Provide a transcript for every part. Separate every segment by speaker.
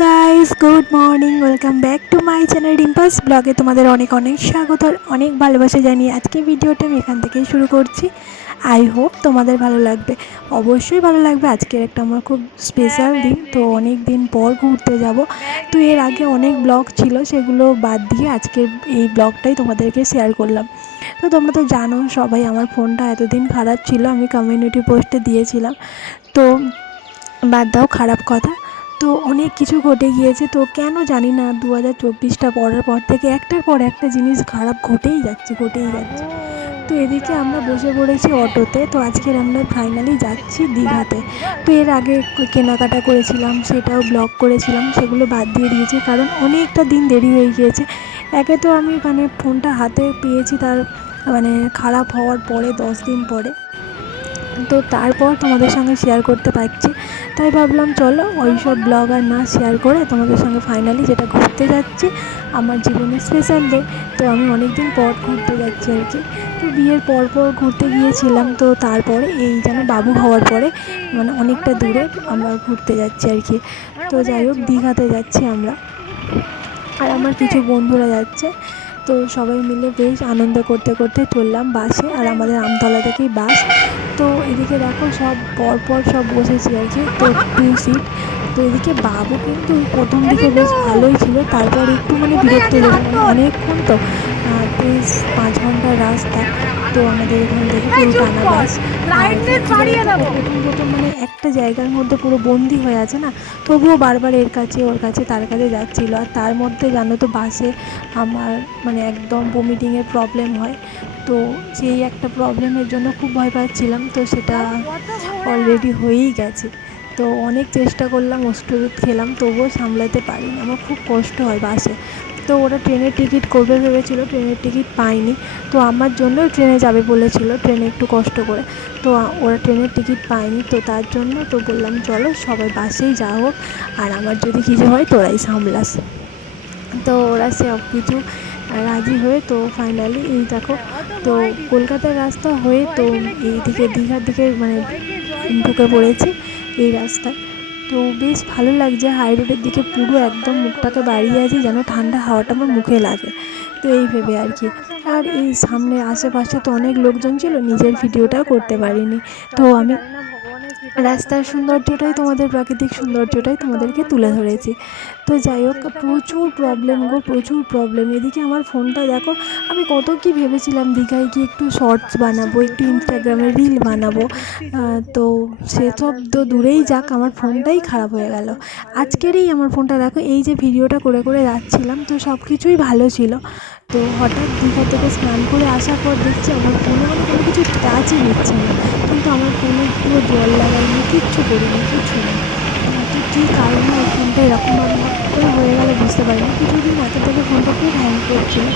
Speaker 1: Guys good morning welcome back to my channel রিম্পাস ব্লগে তোমাদের অনেক অনেক স্বাগত অনেক ভালোবাসা জানিয়ে আজকে ভিডিওটা আমি এখান থেকেই শুরু করছি। আই হোপ তোমাদের ভালো লাগবে। অবশ্যই ভালো লাগবে। আজকের একটা আমার খুব স্পেশাল দিন, তো অনেক দিন পর ঘুরতে যাব। তো এর আগে অনেক ব্লগ ছিল, সেগুলো বাদ দিয়ে আজকে এই ব্লগটাই তোমাদেরকে শেয়ার করলাম। তো তোমরা তো জানো সবাই আমার ফোনটা এতদিন খারাপ ছিল, আমি কমিউনিটি পোস্টে দিয়েছিলাম। তো বাদ দাও, খারাপ কথা। তো অনেক কিছু ঘটে গিয়েছে, তো কেন জানি না দু হাজার চব্বিশটা পড়ার পর থেকে একটার পর একটা জিনিস খারাপ ঘটেই যাচ্ছে ঘটেই যাচ্ছে। তো এদিকে আমরা বসে পড়েছি অটোতে, তো আজকের আমরা ফাইনালি যাচ্ছি দীঘাতে। তো এর আগে কেনাকাটা করেছিলাম, সেটাও ব্লগ করেছিলাম, সেগুলো বাদ দিয়ে দিয়েছি, কারণ অনেকটা দিন দেরি হয়ে গিয়েছে। একে তো আমি মানে ফোনটা হাতে পেয়েছি তার মানে খারাপ হওয়ার পরে, দশ দিন পরে। তো তারপর তোমাদের সঙ্গে শেয়ার করতে পারছি। তাই ভাবলাম, চলো ওই সব ব্লগ আর না শেয়ার করে তোমাদের সঙ্গে ফাইনালি যেটা ঘুরতে যাচ্ছি, আমার জীবনের স্পেশাল ডে তো আমি অনেক দিন পর ঘুরতে যাচ্ছি আর কি। তো বিয়ের পর পর ঘুরতে গিয়েছিলাম, তো তারপরে এই যেন বাবু হওয়ার পরে মানে অনেকটা দূরে আমরা ঘুরতে যাচ্ছি আর কি। তো যাই হোক, দীঘাতে যাচ্ছি আমরা। আর আমার কিছু বন্ধুরা যাচ্ছে তো সবাই মিলে বেশ আনন্দ করতে করতে চললাম বাসে আর আমাদের আমতলা থেকেই বাস। তো এদিকে দেখো সব পরপর সব বসেছি আর কি, তো টু সিট তো এদিকে বাবু কিন্তু প্রথম দিকে বেশ ভালোই ছিল, তারপর একটু মানে বিরক্ত অনেকক্ষণ তো বেশ পাঁচ ঘণ্টার রাস্তা। তো আমাদের এখান থেকে পুরো টানা বাস প্রথম প্রথম মানে একটা জায়গার মধ্যে পুরো বন্দি হয়ে আছে না তবুও বারবার এর কাছে ওর কাছে তার কাছে যাচ্ছিল। আর তার মধ্যে জানো তো বাসে আমার মানে একদম ভমিটিংয়ের প্রবলেম হয়। তো সেই একটা প্রবলেমের জন্য খুব ভয় পাচ্ছিলাম। তো সেটা অলরেডি হয়েই গেছে। তো অনেক চেষ্টা করলাম ওষুধ খেলাম তবুও সামলাতে পারিনি। আমার খুব কষ্ট হয় বাসে তো ওরা ট্রেনের টিকিট করবে ভেবেছিল, ট্রেনের টিকিট পায়নি। তো আমার জন্য ট্রেনে যাবে বলেছিল, ট্রেনে একটু কষ্ট করে। তো ওরা ট্রেনের টিকিট পায়নি, তো তার জন্য তো বললাম, চলো সবাই বাসেই যা হোক, আর আমার যদি কিছু হয় তোরাই সামলাস। তো ওরা সব কিছু রাজি হয়ে, তো ফাইনালি এই দেখো, তো কলকাতার রাস্তা হয়ে তো এইদিকে দীঘার দিকে মানে ঢুকে পড়েছি, এই রাস্তায়। তো বেশ ভালো লাগছে। হাই রোডের দিকে পুরো একদম মুখটাকে বাড়িয়ে আছি, যেন ঠান্ডা হাওয়াটা আমার মুখে লাগে। তো এই ভেবে আর কি। আর এই সামনে আশেপাশে তো অনেক লোকজন ছিল, নিজের ভিডিওটা করতে পারিনি। তো আমি রাস্তার সৌন্দর্যটাই, তোমাদের প্রাকৃতিক সৌন্দর্যটাই তোমাদেরকে তুলে ধরেছি। তো যাই হোক, প্রচুর প্রবলেম গো, প্রচুর প্রবলেম এদিকে আমার ফোনটা দেখো, আমি কত কি ভেবেছিলাম দীঘায় গিয়ে একটু শর্টস বানাবো, একটু ইনস্টাগ্রামে রিল বানাবো। তো সেসব তো দূরেই যাক, আমার ফোনটাই খারাপ হয়ে গেল। আজকেরই আমার ফোনটা দেখো, এই যে ভিডিওটা করে করে যাচ্ছিলাম, তো সব কিছুই ভালো ছিল। তো হঠাৎ দীঘা থেকে স্নান করে আসার পর দেখছি আমার ফোনে মানে কোনো কিছু টাচই নিচ্ছে না। কিন্তু আমার ফোনে পুরো জল লাগাইনি, কিচ্ছু করিনি কিছু না। কী কারণে ওই ফোনটা এরকমভাবে হঠাৎ করে হয়ে গেলে বুঝতে পারিনি। কিছুদিন আগে থেকে ফোনটা খুব হ্যাং করছিল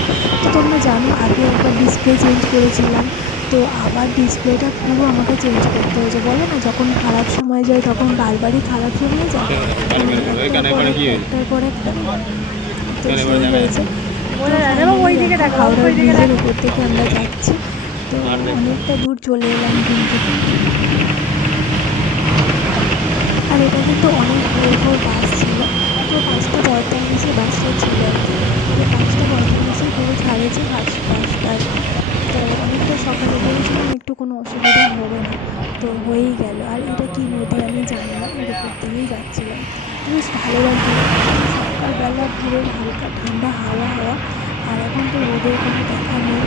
Speaker 1: তো তোমরা জানো আগে একবার ডিসপ্লে চেঞ্জ করেছিলাম তো আবার ডিসপ্লেটা পুরো আমাকে চেঞ্জ করতে হয়েছে। বলে না যখন খারাপ সময় যায় তখন বারবারই খারাপ সময় যায়। একটার পর একটা, পর একটা তো সেই হয়েছে। হাওড়া ব্রিজের উপর থেকে আমরা যাচ্ছি। তো অনেকটা দূর চলে এলাম কিন্তু আর এটা কিন্তু অনেক ভোর বাস ছিল। তো পাঁচটা পঁয়তাল্লিশে বাসটা ছিল। তো পাঁচটা পঁয়তাল্লিশে পুরো ছাড়েছে পাঁচ পাঁচটায় তো অনেকটা সকালে বেরিয়েছিলাম একটু কোনো অসুবিধা হবে না। তো হয়েই গেল। আর এটা কি নদী আমি জানি না এর উপর দিয়েই যাচ্ছিলাম। বেশ ভালো লাগছিল সকালবেলা পুরো হালকা ঠান্ডা হাওয়া হাওয়া আর এখন তো রোদের কোনো দেখা নেই।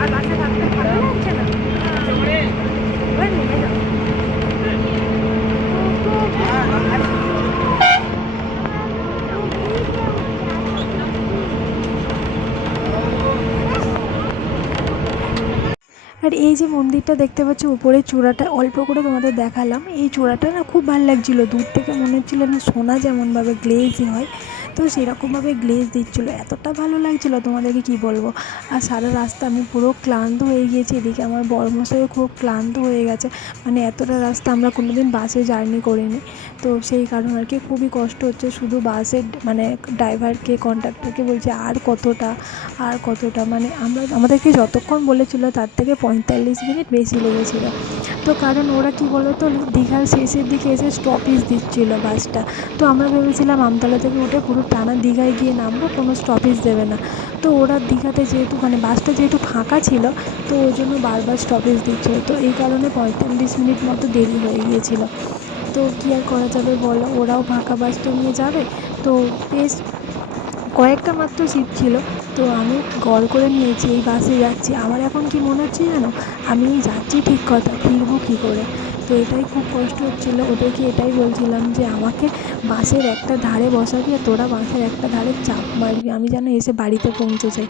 Speaker 1: আর
Speaker 2: বাসে থাকতে ভালো লাগছে না ওই নেমে যাও
Speaker 1: আর এই যে মন্দিরটা দেখতে পাচ্ছি উপরে চূড়াটা অল্প করে তোমাদের দেখালাম। এই চূড়াটা না খুব ভালো লাগছিল। দূর থেকে মনে হচ্ছিল না সোনা যেমনভাবে গ্লেজি হয়। তো সেরকমভাবে গ্লেজ দিচ্ছিল। এতটা ভালো লাগছিল তোমাদেরকে কি বলব? আর সারা রাস্তা আমি পুরো ক্লান্ত হয়ে গিয়েছি। এদিকে আমার বড়মশাইও খুব ক্লান্ত হয়ে গেছে। মানে এতটা রাস্তা আমরা কোনো দিন বাসে জার্নি করিনি। তো সেই কারণে আর কি খুবই কষ্ট হচ্ছে। শুধু বাসের মানে ড্রাইভারকে, কন্ডাক্টরকে বলছে, আর কতটা? আর কতটা? মানে আমরা, আমাদেরকে যতক্ষণ বলেছিলো তার থেকে পঁয়তাল্লিশ মিনিট বেশি লেগেছিলো। তো কারণ ওরা কী বলো তো, দীঘার শেষের দিকে এসে স্টপেজ দিচ্ছিল বাসটা তো আমরা ভেবেছিলাম আমতলা থেকে উঠে পুরো টানা দীঘায় গিয়ে নামবো, কোনো স্টপেজ দেবে না। তো ওরা দীঘাতে যেহেতু মানে বাসটা যেহেতু ফাঁকা ছিল, তো ওই জন্য বারবার স্টপেজ দিচ্ছিল। তো এই কারণে পঁয়তাল্লিশ মিনিট মতো দেরি হয়ে গিয়েছিল। তো কী আর করা যাবে বলো? ওরাও ফাঁকা বাসটা নিয়ে যাবে। তো বেশ কয়েকটা মাত্র সিট ছিল, তো আমি গড় করে নিয়েছি, এই বাসে যাচ্ছি। আমার এখন কি মনে হচ্ছে জানো? আমি যাচ্ছি ঠিক কথা, ফিরবো কী করে? তো এটাই খুব কষ্ট হচ্ছিল, ওদেরকে এটাই বলছিলাম যে আমাকে বাসের একটা ধারে বসাবি আর তোরা বাসের একটা ধারে চাপ মারবি, আমি যেন এসে বাড়িতে পৌঁছে যাই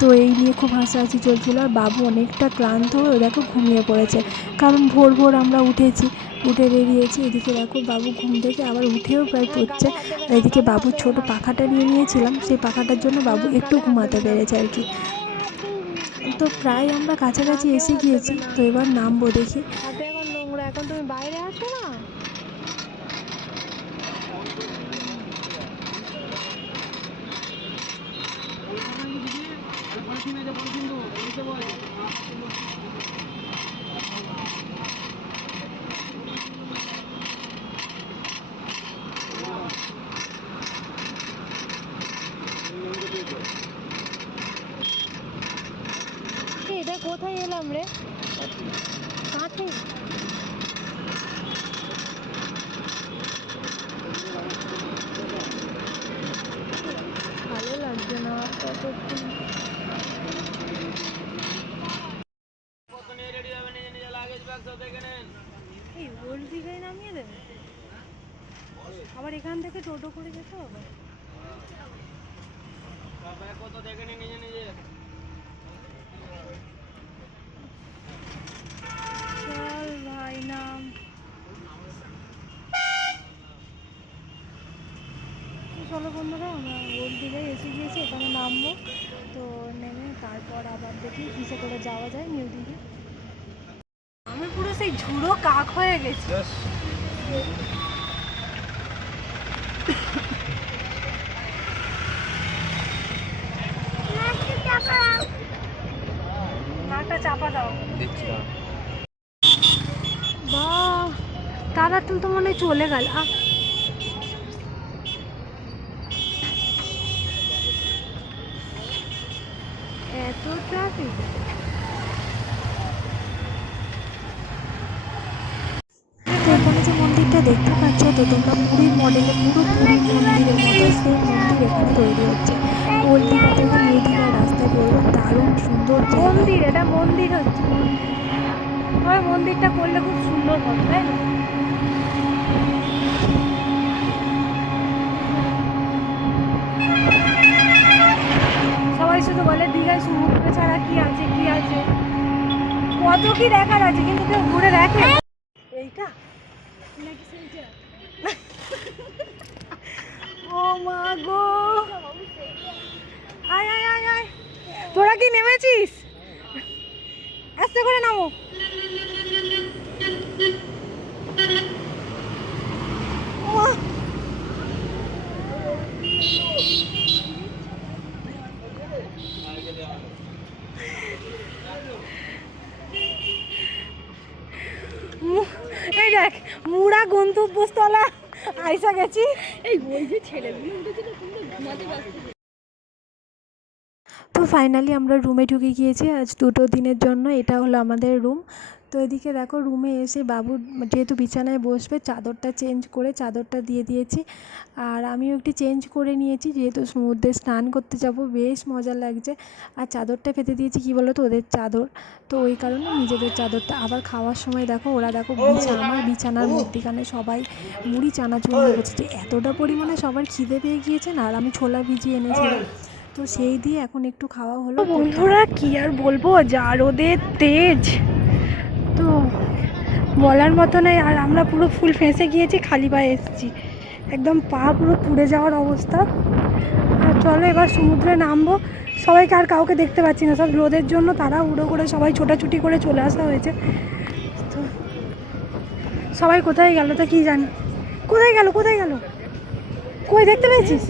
Speaker 1: তো এই নিয়ে খুব হাসাহাসি চলছিলো আর বাবু অনেকটা ক্লান্ত হয়ে দেখো ঘুমিয়ে পড়েছে। কারণ ভোর ভোর আমরা উঠেছি উঠে বেরিয়েছি। এদিকে দেখো বাবু ঘুম থেকে আবার উঠেও প্রায় পড়ছে। আর এদিকে বাবুর ছোট পাখাটা নিয়ে নিয়েছিলাম। সেই পাখাটার জন্য বাবু একটু ঘুমাতে পেরেছে আর কি। তো প্রায় আমরা কাছাকাছি এসে গিয়েছি। তো এবার নামবো দেখি।
Speaker 2: নোংরা এখন তুমি বাইরে আসো না? এই, এটা কোথায় এলাম রে? কাঁথি ভালো লাগছে না ততক্ষণ। নামিয়ে দেবে? আবার এখান থেকে টোটো করে যেতে হবে? চল ভাই নাম তো চলো বন্ধুরা আমরা ওল্ড দীঘায় এসে গিয়েছি এখানে নামবো। তো নেমে তারপর আবার দেখি কিসে করে যাওয়া যায় নিউ দিঘা আমি পুরো সেই ঝুড়ো কাক হয়ে গেছি। নাকটা চাপা দাও। বাহ তারাতুল তো মনে চলে গেল। আহ এত ট্রাফিক
Speaker 1: তো এখানে যে মন্দিরটা দেখতে পাচ্ছ তো তোমরা পুরীর মডেলে পুরো পুরীর মন্দিরের মতো সেই মন্দির এখানে তৈরি হচ্ছে। ওল্ড দীঘা থেকে দীঘার রাস্তায় বেরোবে দারুণ সুন্দর
Speaker 2: মন্দির এটা মন্দির হচ্ছে। তবে মন্দিরটা করলে খুব সুন্দর হবে তাই না? সবাই শুধু বলে দীঘায় সমুদ্র ছাড়া কি আছে কি আছে? কত কি দেখার আছে কিন্তু কেউ ঘুরে দেখে এইটা? ও মা গো। আয় আয় আয় আয়। তোরা কি নেমেছিস? আস্তে করে নামো। ওহ! মু- এই দেখ মুড়া গন্তব্যস্থলা আইসা গেছি। এই বলছি ছেলেগুলো ব্যস্ত
Speaker 1: তো ফাইনালি আমরা রুমে ঢুকে গিয়েছি আজ দুটো দিনের জন্য এটা হলো আমাদের রুম তো এদিকে দেখো রুমে এসে বাবু যেহেতু বিছানায় বসবে, চাদরটা চেঞ্জ করে চাদরটা দিয়ে দিয়েছি। আর আমিও একটি চেঞ্জ করে নিয়েছি, যেহেতু সমুদ্রে স্নান করতে যাব, বেশ মজা লাগছে। আর চাদরটা পেতে দিয়েছি, কী বলো তো ওদের চাদর। তো ওই কারণে নিজেদের চাদরটা আবার খাওয়ার সময় দেখো, ওরা দেখো বিছানা আমার বিছানার মধ্যিখানে সবাই মুড়ি চানাচুর বসেছে। এতটা পরিমাণে সবার খিদে পেয়ে গিয়েছে না, আর আমি ছোলা ভিজিয়ে এনেছিলাম। তো সেই দিয়ে এখন একটু খাওয়া হলো।
Speaker 2: বন্ধুরা, কি আর বলব, যা রোদের তেজ। বলার মতো নেই, আর আমরা পুরো ফুল ফেঁসে গিয়েছি, খালি পায়ে এসেছি। একদম পা পুরো পুড়ে যাওয়ার অবস্থা। আর চলো এবার সমুদ্রে নামবো। সবাইকে আর কাউকে দেখতে পাচ্ছি না, সব রোদের জন্য তারা উড়ো করে সবাই ছোটাছুটি করে চলে আসা হয়েছে। তো সবাই কোথায় গেল তা কি জানি? কোথায় গেল কোথায় গেল? কই দেখতে পেয়েছিস?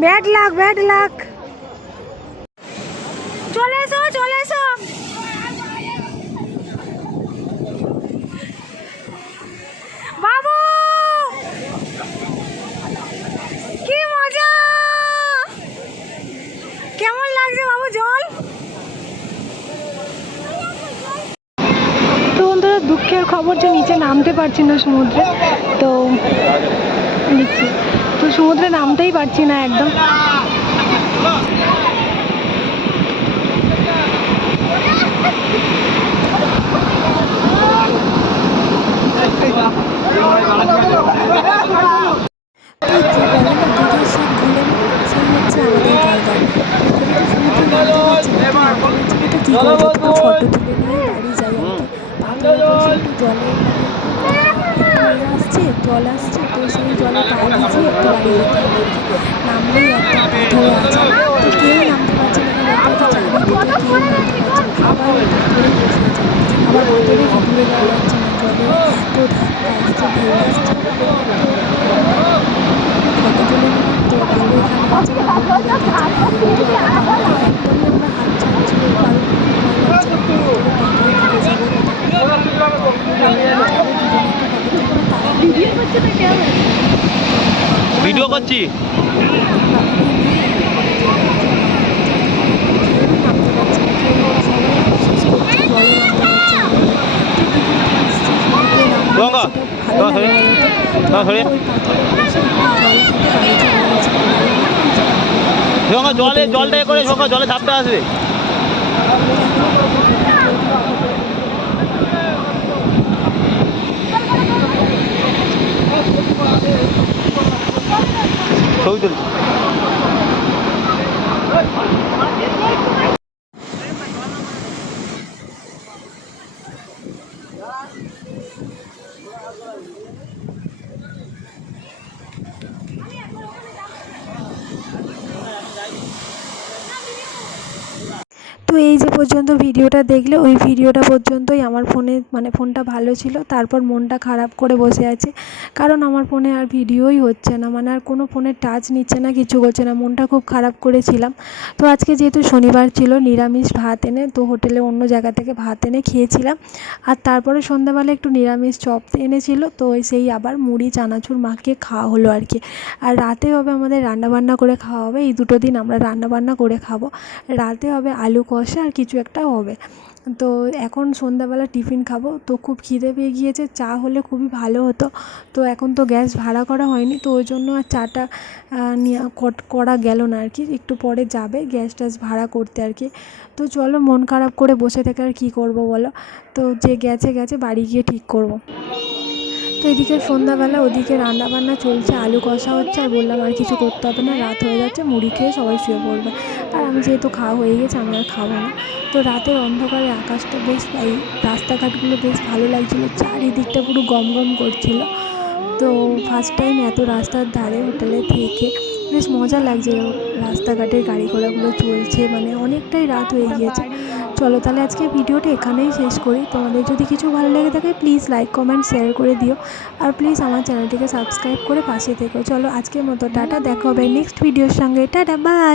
Speaker 2: बैठ लाख बैठ लाख। নামতে পারছি না সমুদ্রে। তো নিচ্ছি তো সমুদ্রে নামতেই পারছি না একদম
Speaker 1: যে বলে না দুধের স্বাদ ঘুলে না সেই হচ্ছে আমাদের গার্ডার এখানে তো সমুদ্রে নামতে পারছি না তো ভাবছি এটা কী করে ফটো তুলে নিয়ে বাড়ি যাই আর কি পাথরের পাশে একটু জলে মানে একটু এ আসছে জল আসছে, তো সেই জলে পা ভিজিয়ে একটু বাড়ি যেতে হবে নামলেই একটা পাথরে আছে। তো কেউ নামতে পারছে না কেউ নামতে পারছে না। সবাই ওই পাথরে বসে আছে। আবার পাথরে ঘুরে যাওয়া যাচ্ছে না জলে। তো ধাক্কা আসছে ঢেউ আসছে। আছে একদমই আমরা হাত ছাড়ছিল কারণ ভয়
Speaker 3: করছি জলে জলটা করে সঙ্গে জলে ঝাপটা আসবে ছবি তুলছি
Speaker 1: তো এই যে পর্যন্ত ভিডিওটা দেখলে ওই ভিডিওটা পর্যন্তই আমার ফোনে মানে ফোনটা ভালো ছিল, তারপর মনটা খারাপ করে বসে আছে। কারণ আমার ফোনে আর ভিডিওই হচ্ছে না মানে আর কোনো ফোনে টাচ নিচ্ছে না, কিছু করছে না, মনটা খুব খারাপ করেছিলাম। তো আজকে যেহেতু শনিবার ছিল, নিরামিষ ভাত এনে, তো হোটেলে অন্য জায়গা থেকে ভাত এনে খেয়েছিলাম। আর তারপরে সন্ধ্যাবেলা একটু নিরামিষ চপ এনেছিল, তো সেই আবার মুড়ি, চানাচুর মাখিয়ে খাওয়া হলো আর কি। আর রাতে হবে আমাদের রান্নাবান্না করে খাওয়া হবে, এই দুটো দিন আমরা রান্নাবান্না করে খাব। রাতে হবে আলু কষা আর কিছু একটা হবে। তো এখন সন্ধ্যাবেলা টিফিন খাব। তো খুব খিদে পেয়ে গিয়েছে, চা হলে খুবই ভালো হতো। তো এখন তো গ্যাস ভাড়া করা হয়নি, তো ওই জন্য আর চাটা নেওয়া করা গেল না আর কি। একটু পরে যাবে, গ্যাস ট্যাস ভাড়া করতে আর কি। তো চলো মন খারাপ করে বসে থেকে আর কী করব বলো? তো যে গেছে গেছে, বাড়ি গিয়ে ঠিক করব। তো এদিকে সন্ধ্যাবেলা ওদিকে রান্না বান্না চলছে, আলু কষা হচ্ছে, আর বললাম আর কিছু করতে হবে না, রাত হয়ে যাচ্ছে, মুড়ি খেয়ে সবাই শুয়ে পড়বে। আর আমি যেহেতু খাওয়া হয়ে গেছে, আমি আর খাব না। তো রাতের অন্ধকারে আকাশটা বেশ তাই রাস্তাঘাটগুলো বেশ ভালো লাগছিল, চারিদিকটা পুরো গম গম করছিল। তো ফার্স্ট টাইম এত রাস্তার ধারে হোটেলে থেকে বেশ মজা লাগছে। রাস্তাঘাটের গাড়ি ঘোড়াগুলো চলছে মানে অনেকটাই রাত হয়ে গিয়েছে। চলো তাহলে আজকে ভিডিওটা এখানেই শেষ করি। তোমাদের যদি কিছু ভালো লেগে থাকে প্লিজ লাইক কমেন্ট শেয়ার করে দিও। আর প্লিজ আমার চ্যানেলটিকে সাবস্ক্রাইব করে পাশে থেকো। চলো আজকের মতো, টাটা, দেখা হবে নেক্সট ভিডিওর সঙ্গে। Tata bye